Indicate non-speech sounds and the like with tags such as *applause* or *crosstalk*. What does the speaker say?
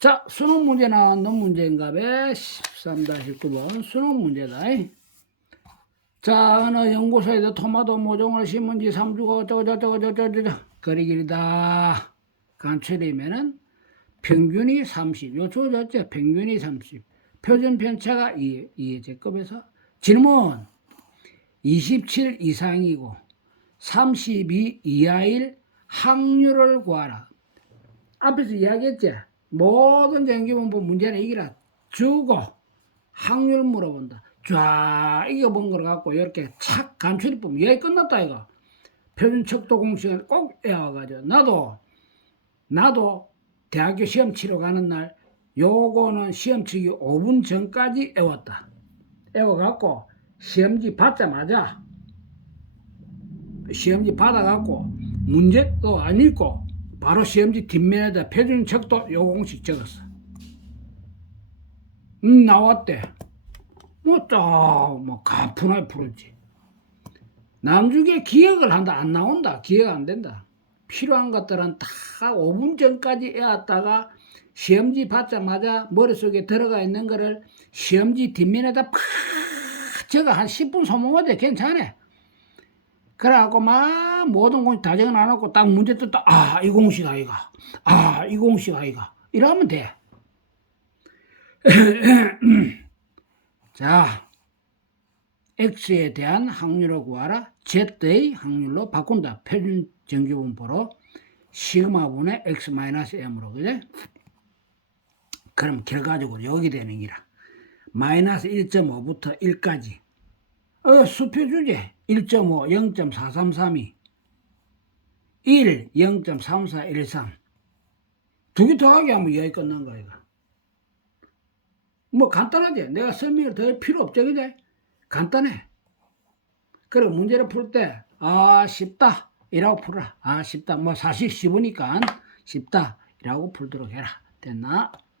자, 수능 문제 나왔는 문제인가배 13-9번 수능 문제다. 자, 어느 연구소에서 토마토 모종을 심은 지 3주가 어쩌고저쩌고저쩌고 거리길이다. 간추리면은 평균이 30, 요초 저째 평균이 30, 표준 편차가 2, 2제급에서 질문 27 이상이고 32 이하일 확률을 구하라. 앞에서 이야기했지. 모든 전기분포 문제는 이기라. 주고 확률 물어본다. 쫙 이겨본 걸 갖고 이렇게 착 간추리 보면 여기 끝났다 이거. 표준 척도 공식을 꼭 외워가지고 나도 나도 대학교 시험 치러 가는 날 요거는 시험 치기 5분 전까지 외웠다. 외워갖고 시험지 받자마자 시험지 받아갖고 문제도 안 읽고 바로 시험지 뒷면에다 표준 척도 요 공식 적었어. 음, 나왔대. 뭐, 또, 뭐, 가뿐하게 풀었지. 남중에 기억을 한다. 안 나온다. 기억 안 된다. 필요한 것들은 다 5분 전까지 외웠다가 시험지 받자마자 머릿속에 들어가 있는 거를 시험지 뒷면에다 팍 적어 한 10분 소모하돼 괜찮아. 그래갖고 막 모든 공식 다 적어 놔놓고 딱 문제 떴다. 아, 이 공식 아이가. 아, 이 공식 아이가. 이러면 돼. *clears throat* 자, x에 대한 확률을 구하라. z의 확률로 바꾼다. 표준 정규분포로 시그마분의 x-m으로 그제? 그럼 결과적으로 여기 되는 기라. 마이너스 1.5부터 1까지. 어, 수표 주제. 1.5, 0.4332. 1, 0.3413. 두 개 더하기 하면 여기 끝난 거야, 이거. 뭐 간단하지? 내가 설명을 더할 필요 없죠, 그제? 간단해. 그리고 문제를 풀 때, 아, 쉽다. 이라고 풀어라. 아, 쉽다. 뭐 사실 쉬우니까 쉽다. 이라고 풀도록 해라. 됐나?